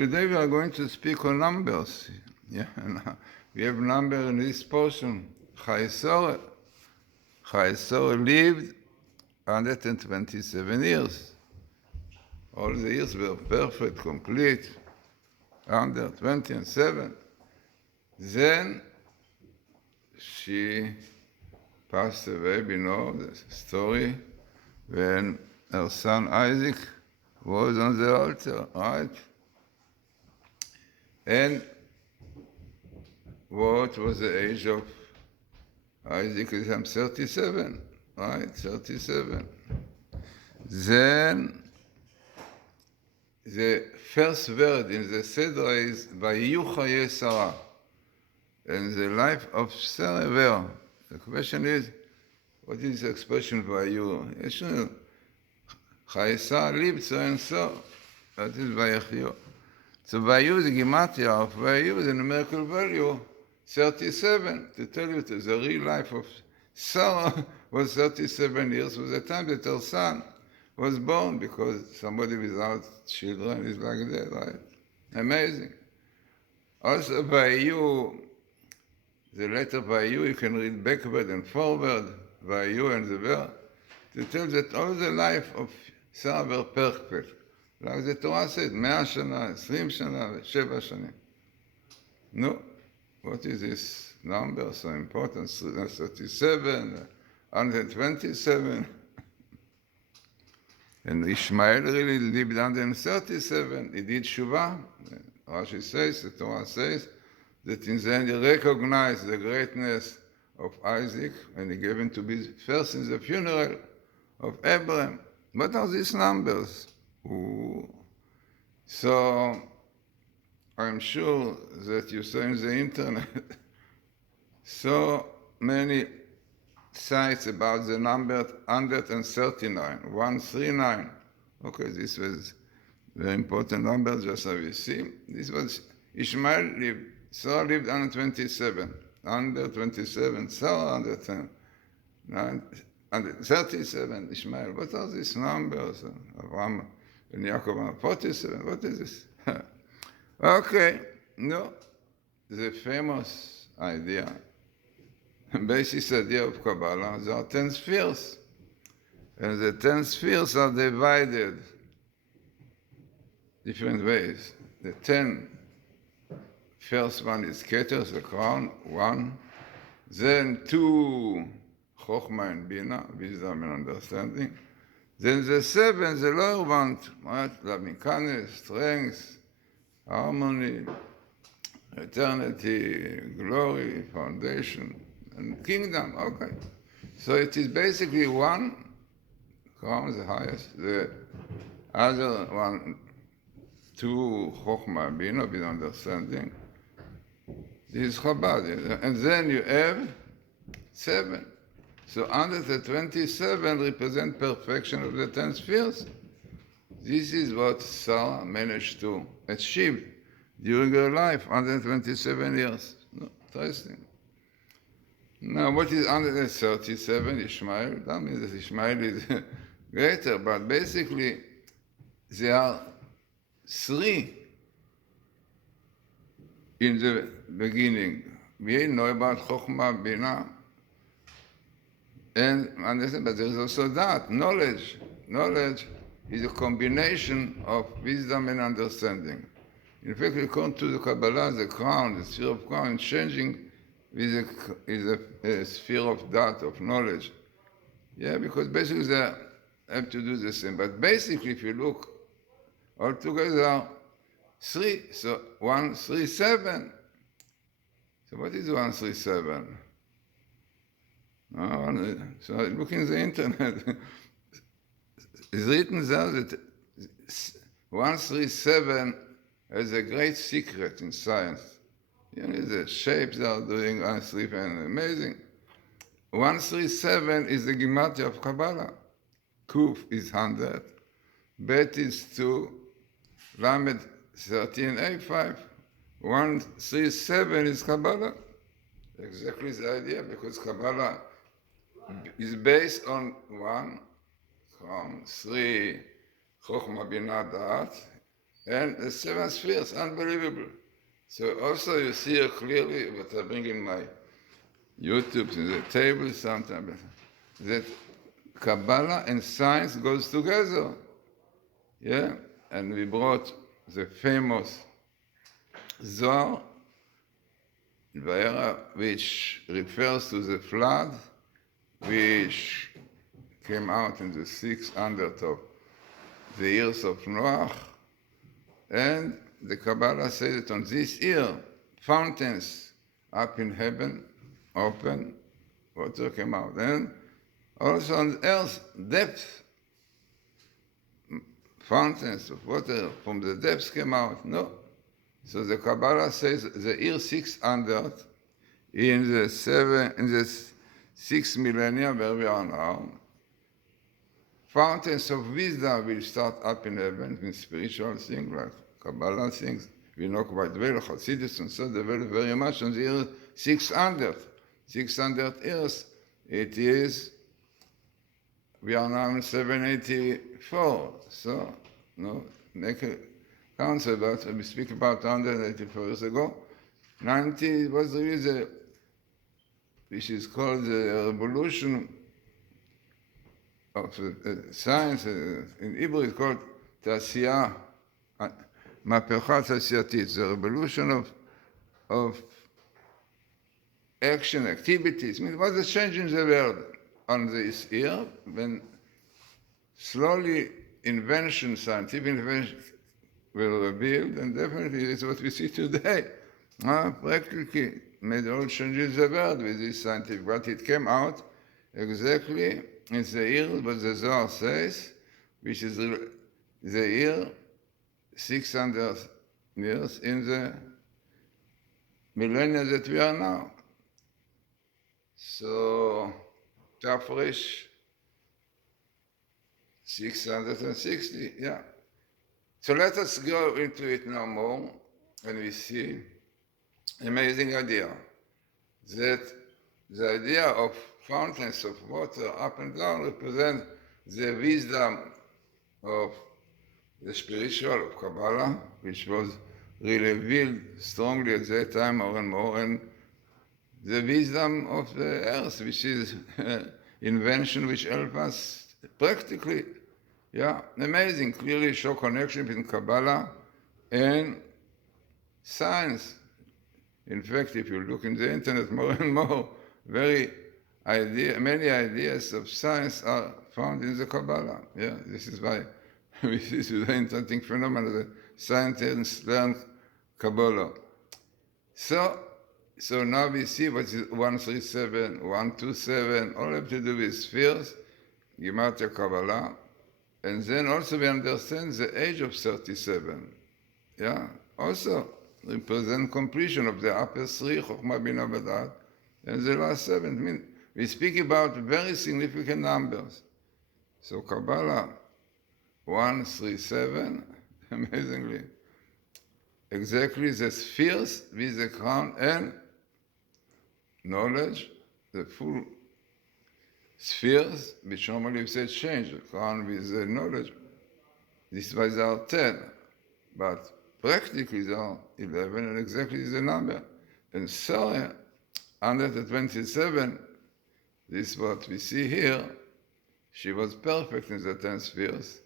Today we are going to speak on numbers. Yeah, we have number in this portion. Chaisor lived 127 years. All the years were perfect, complete, 127. Then she passed away, we know the story, when her son Isaac was on the altar, right? And what was the age of Isaac? Is 37, right? 37. Then the first word in the Seder is Vayiyu Chaye Sarah. And the life of Sarah where? The question is, what is the expression Vayiyu? Chaye Sarah lived so and so. That is Vayiyu. So Vayiyu, the Gematria of Vayiyu, the numerical value, 37. To tell you that the real life of Sarah was 37 years, was the time that her son was born, because somebody without children is like that, right? Amazing. Also Vayiyu, the letter Vayiyu, you can read backward and forward, Vayiyu and the verb, to tell that all the life of Sarah were perfect. Like the Torah said, 100 שנה, 20 שנה, 7 שנים. No, what is this number so important? 37, 127. And Ishmael really lived 137. He did Shuvah. Rashi says, the Torah says, that in the end he recognized the greatness of Isaac, and he gave him to be first in the funeral of Abraham. What are these numbers? Ooh. So, I'm sure that you saw in the internet so many sites about the number 139, 139. Okay, this was very important number, just as we see. This was Ishmael lived, Sarah lived 127, 127, Sarah 110, 137, Ishmael. What are these numbers? Abraham and Yaakov, 47, what is this? Okay, no, the famous idea, basis idea of Kabbalah, there are 10 spheres. And the 10 spheres are divided different ways. The 10, first one is Keter, the crown, 1. Then 2, Chokhmah and Bina, wisdom and understanding. Then the 7, the lower one, right? Loving kindness, strength, harmony, eternity, glory, foundation, and kingdom. Okay. So it is basically 1, crown the highest, the other one, 2, Chokhmah, Bina, with understanding. This is Chabad. And then you have 7. So under the 27 represent perfection of the 10 spheres. This is what Sarah managed to achieve during her life, 127 years. No, interesting. Now, what is 137, Ishmael? That means that Ishmael is greater, but basically, there are 3 in the beginning. We know about Chokhmah, Bina, and understand, but there is also that, knowledge. Knowledge is a combination of wisdom and understanding. In fact, according to the Kabbalah, the crown, the sphere of crown, is changing with a sphere of that, of knowledge. Yeah, because basically they have to do the same. But basically, if you look all together, 3, so 137. So what is 137? So look in the internet. It's written there that 137 has a great secret in science. You know, the shapes they are doing 137, amazing. 137 is the Gematria of Kabbalah. Kuf is 100, Bet is 2, Lamed 13, A 5. 137 is Kabbalah. Exactly the idea, because Kabbalah is based on 1, from 3, Chokhmah Binah Da'at, And the 7 spheres, unbelievable. So also you see here clearly what I bring in my YouTube in the table sometimes, that Kabbalah and science goes together. Yeah? And we brought the famous Zohar, which refers to the flood, which came out in the 600 of the years of Noah. And the Kabbalah says that on this year, fountains up in heaven open, water came out. And also on earth, depth, fountains of water from the depths came out. No. So the Kabbalah says the year 600 in the 6 millennia where we are now, fountains of wisdom will start up in heaven in spiritual things like Kabbalah things. We know quite well Hasidus and so develop very much on the year 600. 600 years it is. We are now in 784. So, no, make a count about, we speak about 184 years ago. 90 was really the, which is called the revolution of science. In Hebrew it's called Tasiyah, Mapecha Tasiyatit, the revolution of action, activities. I mean, what is changing the world on this year when slowly invention, scientific invention will revealed, and definitely it's what we see today. Practically made all changes the world with this scientific, but it came out exactly in the year what the Zohar says, which is the year 600 years in the millennia that we are now. So, Tafresh 660, yeah. So let us go into it now more, and we see amazing idea that the idea of fountains of water up and down represent the wisdom of the spiritual of Kabbalah, which was revealed strongly at that time more and more, and the wisdom of the earth, which is invention which help us practically. Yeah, amazing, clearly show connection between Kabbalah and science. In fact, if you look in the internet more and more, many ideas of science are found in the Kabbalah. Yeah, this is why we see the interesting phenomenon that scientists learn Kabbalah. So now we see what is 137, 127, all have to do with spheres, Gematria Kabbalah, and then also we understand the age of 37. Yeah, also represent completion of the upper three, Chokhmah, Bina, Badat, and the last 7. I mean, we speak about very significant numbers. So Kabbalah 137, amazingly, exactly the spheres with the crown and knowledge, the full spheres, which normally we say change, the crown with the knowledge. This was our 10, but practically there are 11, and exactly the number. And Sarah, 127, this is what we see here, she was perfect in the 10 spheres.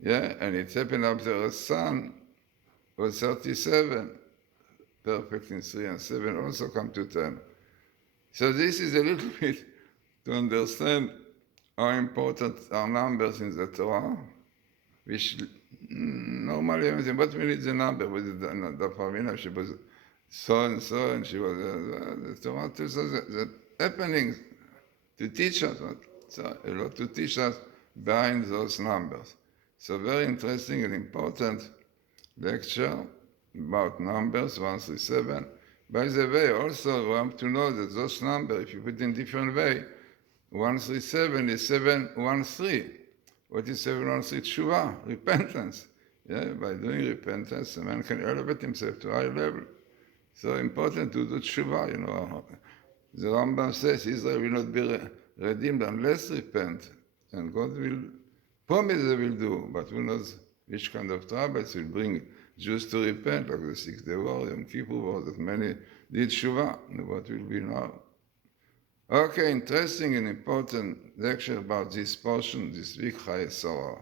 Yeah, and it happened after her son was 37, perfect in 3 and 7, also come to 10. So this is a little bit to understand how important are numbers in the Torah, which normally, what we need the number? Was it the Farmina? She was so and so, and she was the Torah. So the happenings to teach us, so a lot to teach us behind those numbers. So very interesting and important lecture about numbers, 137. By the way, also we have to know that those numbers, if you put in different way, 137 is 713. What is 713? Tshuva, repentance. Yeah, by doing repentance, a man can elevate himself to a high level. So important to do tshuva, you know. The Rambam says Israel will not be redeemed unless repent. And God will promise they will do, but who knows which kind of troubles will bring Jews to repent, like the 6-day war, Yom Kippur war, that many did Shuvah, and what will be now. Okay, interesting and important lecture about this portion this week, Chayei Sarah.